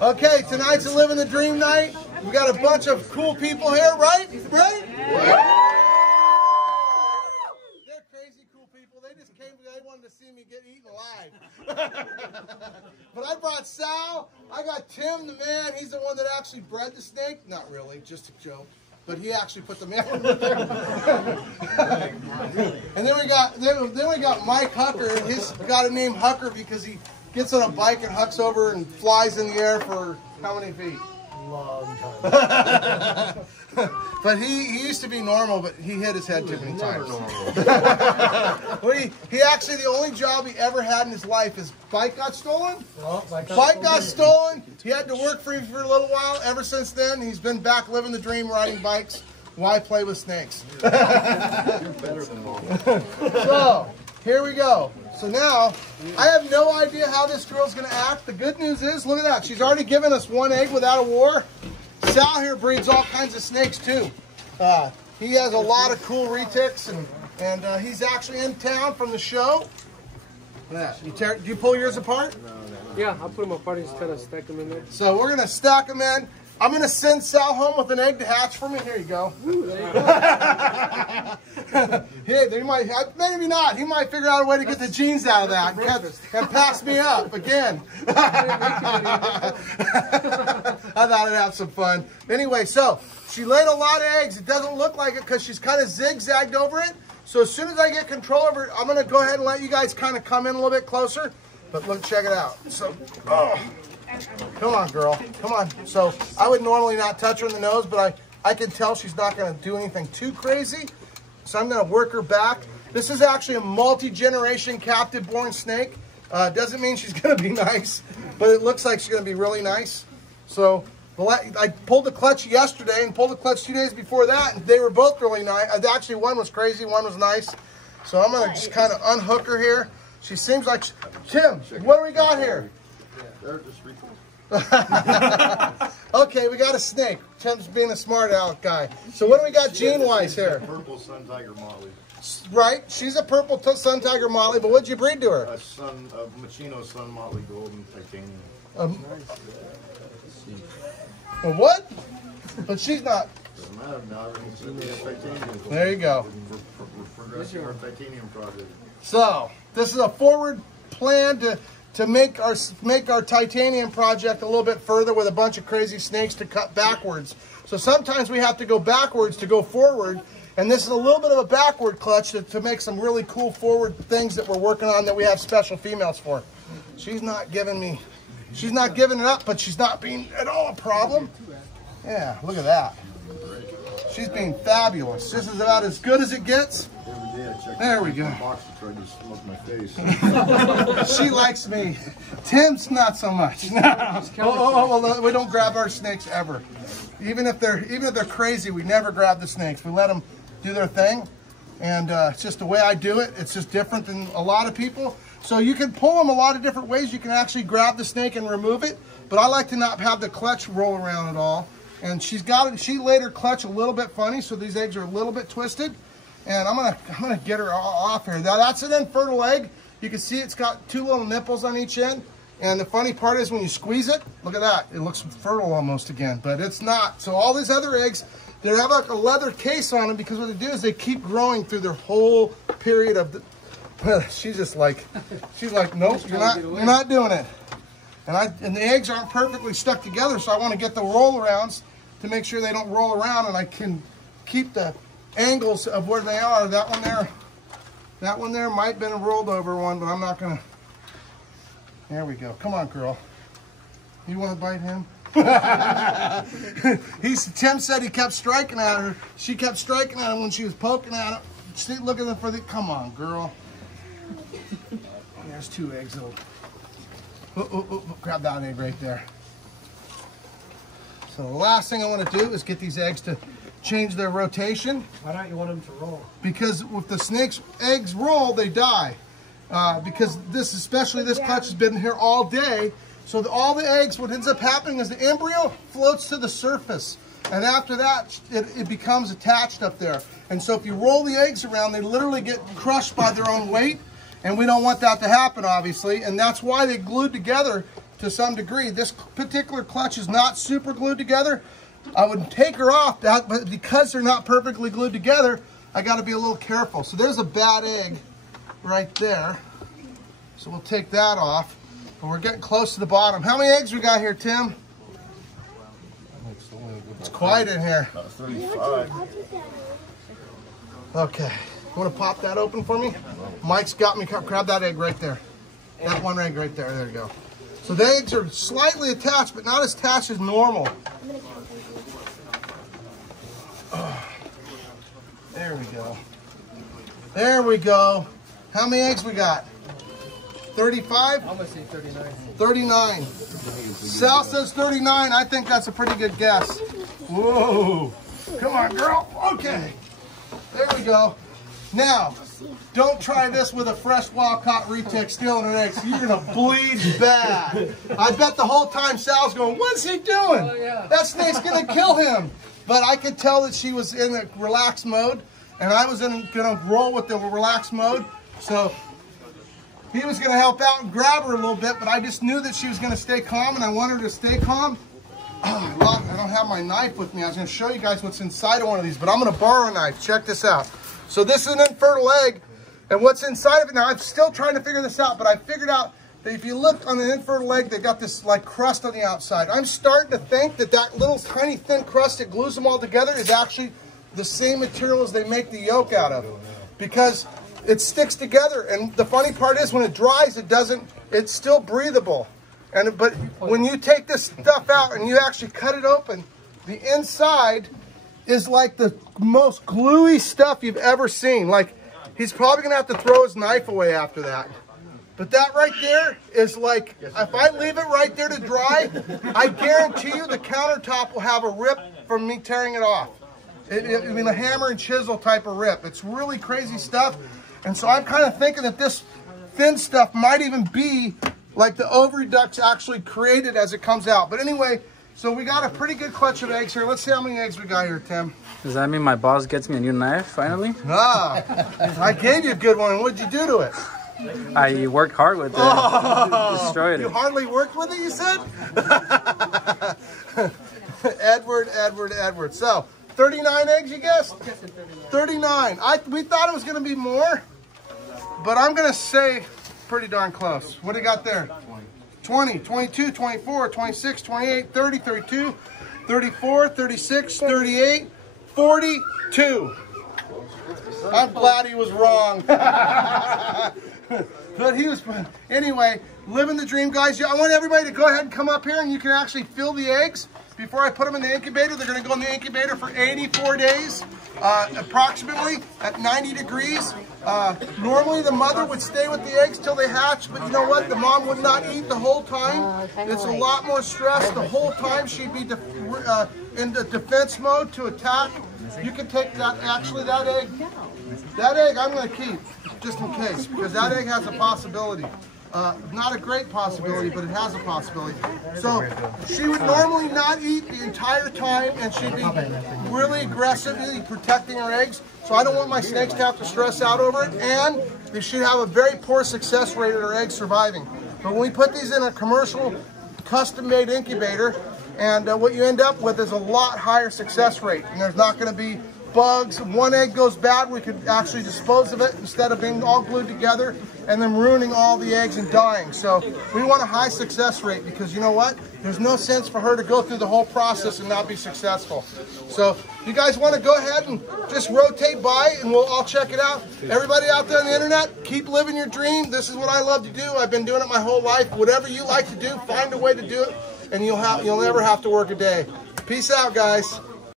Okay, tonight's a living the dream night. We got a bunch of cool people here, right? Right? They're crazy cool people. They just came, they wanted to see me get eaten alive. But I brought Sal. I got Tim, the man. He's the one that actually bred the snake. Not really, just a joke. But he actually put the man in there. And then we got Mike Hucker. He's got a name Hucker because he gets on a bike and hucks over and flies in the air for how many feet? Long time. But he used to be normal, but he hit his head too many times. Well, he actually, the only job he ever had in his life, his bike got stolen. Well, bike got stolen. He had to work for him for a little while. Ever since then, he's been back living the dream, riding bikes. Why play with snakes? You're better than mom. So, here we go. So now, I have no idea how this girl's going to act. The good news is, look at that. She's already given us one egg without a war. Sal here breeds all kinds of snakes too. He has a lot of cool retics, and he's actually in town from the show. Do you pull yours apart? No. Yeah, I'll put them apart and just kind of stack them in there. So we're going to stack them in. I'm going to send Sal home with an egg to hatch for me. Here you go. Ooh, there you go. Hey, they might, maybe not. He might figure out a way to get the genes out of that and pass me up again. I thought I'd have some fun. Anyway, so she laid a lot of eggs. It doesn't look like it because she's kind of zigzagged over it. So as soon as I get control over it, I'm going to go ahead and let you guys kind of come in a little bit closer. But look, check it out. So, come on, girl. Come on. So I would normally not touch her in the nose, but I can tell she's not going to do anything too crazy. So I'm going to work her back. This is actually a multi-generation captive-born snake. Doesn't mean she's going to be nice, but it looks like she's going to be really nice. So I pulled the clutch yesterday and pulled the clutch 2 days before that, and they were both really nice. Actually, one was crazy, one was nice. So I'm going to just kind of unhook her here. She seems like... Tim, what do we got here? They're just reptiles. Okay, we got a snake. Tim's being a smart aleck guy. So what do we got gene-wise here? Purple sun tiger motley. Right, she's a purple sun tiger motley, but what'd you breed to her? A Machino sun motley golden titanium. A what? But she's not. Doesn't matter now. Everything's in the titanium. There you go. We're progressing our titanium project. So this is a forward plan to make our titanium project a little bit further with a bunch of crazy snakes to cut backwards. So sometimes we have to go backwards to go forward, and this is a little bit of a backward clutch to make some really cool forward things that we're working on that we have special females for. She's not giving it up, but she's not being at all a problem. Yeah, look at that. She's being fabulous. This is about as good as it gets. Every day I check there we go. The box to try to smoke my face. She likes me. Tim's not so much. Well, we don't grab our snakes ever. Even if they're crazy, we never grab the snakes. We let them do their thing, and it's just the way I do it. It's just different than a lot of people. So you can pull them a lot of different ways. You can actually grab the snake and remove it, but I like to not have the clutch roll around at all. And she laid her clutch a little bit funny, so these eggs are a little bit twisted. And I'm gonna get her off here. Now that's an infertile egg. You can see it's got 2 little nipples on each end. And the funny part is when you squeeze it, look at that. It looks fertile almost again, but it's not. So all these other eggs, they have like a leather case on them because what they do is they keep growing through their whole period of the... She's like, nope, you're not doing it. And the eggs aren't perfectly stuck together, so I want to get the roll-arounds to make sure they don't roll around, and I can keep the angles of where they are. That one there might have been a rolled over one, but I'm not going to. There we go. Come on, girl. You want to bite him? Tim said he kept striking at her. She kept striking at him when she was poking at him. She's looking for the... Come on, girl. There's 2 eggs. Grab that egg right there. So the last thing I want to do is get these eggs to change their rotation. Why don't you want them to roll? Because if the snake's eggs roll, they die. Because especially this clutch has been here all day. So all the eggs, what ends up happening is the embryo floats to the surface. And after that, it becomes attached up there. And so if you roll the eggs around, they literally get crushed by their own weight. And we don't want that to happen, obviously. And that's why they glued together to some degree. This particular clutch is not super glued together. I would take her off, but because they're not perfectly glued together, I got to be a little careful. So there's a bad egg right there. So we'll take that off. And we're getting close to the bottom. How many eggs we got here, Tim? It's quiet in here. About 35. Okay. You want to pop that open for me? Mike's got me. Grab that egg right there. That one egg right there. There you go. So the eggs are slightly attached, but not as attached as normal. There we go. There we go. How many eggs we got? 35? I'm going to say 39. 39. Sal says 39. I think that's a pretty good guess. Whoa. Come on, girl. Okay. There we go. Now, don't try this with a fresh wild-caught retic stealing an egg. You're going to bleed bad. I bet the whole time Sal's going, what's he doing? Oh, yeah. That snake's going to kill him. But I could tell that she was in a relaxed mode, and I was going to roll with the relaxed mode. So he was going to help out and grab her a little bit, but I just knew that she was going to stay calm, and I want her to stay calm. Oh, I don't have my knife with me. I was going to show you guys what's inside of one of these, but I'm going to borrow a knife. Check this out. So this is an infertile egg, and what's inside of it now, I'm still trying to figure this out, but I figured out that if you look on an infertile egg, they've got this like crust on the outside. I'm starting to think that that little tiny thin crust that glues them all together is actually the same material as they make the yolk out of, because it sticks together. And the funny part is when it dries, it's still breathable. But when you take this stuff out and you actually cut it open, the inside is like the most gluey stuff you've ever seen. Like, he's probably gonna have to throw his knife away after that. But that right there is like, if I leave it right there to dry, I guarantee you the countertop will have a rip from me tearing it off. I mean, a hammer and chisel type of rip. It's really crazy stuff. And so I'm kind of thinking that this thin stuff might even be like the ovary ducts actually created as it comes out. But anyway, so we got a pretty good clutch of eggs here. Let's see how many eggs we got here, Tim. Does that mean my boss gets me a new knife finally? Ah, I gave you a good one. And what'd you do to it? I worked hard with it. Destroyed it. You hardly worked with it, you said? Edward. So, 39 eggs, you guessed? 39. We thought it was going to be more, but I'm going to say pretty darn close. What do you got there? 20, 22, 24, 26, 28, 30, 32, 34, 36, 38, 42. I'm glad he was wrong. But he was, anyway, living the dream, guys. I want everybody to go ahead and come up here, and you can actually fill the eggs. Before I put them in the incubator, they're going to go in the incubator for 84 days, approximately, at 90 degrees. Normally, the mother would stay with the eggs till they hatch, but you know what? The mom would not eat the whole time. It's a lot more stress. The whole time she'd be in the defense mode to attack. You can take that, actually, that egg I'm going to keep, just in case, because that egg has a possibility. Not a great possibility, but it has a possibility. So she would normally not eat the entire time, and she'd be really aggressively protecting her eggs. So I don't want my snakes to have to stress out over it, and they should have a very poor success rate of their eggs surviving. But when we put these in a commercial, custom-made incubator, and what you end up with is a lot higher success rate, and there's not going to be bugs. One egg goes bad, we could actually dispose of it instead of being all glued together and then ruining all the eggs and dying. So we want a high success rate, because you know what? There's no sense for her to go through the whole process and not be successful. So you guys want to go ahead and just rotate by, and I'll check it out. Everybody out there on the internet, keep living your dream. This is what I love to do. I've been doing it my whole life. Whatever you like to do, find a way to do it, and you'll never have to work a day. Peace out, guys.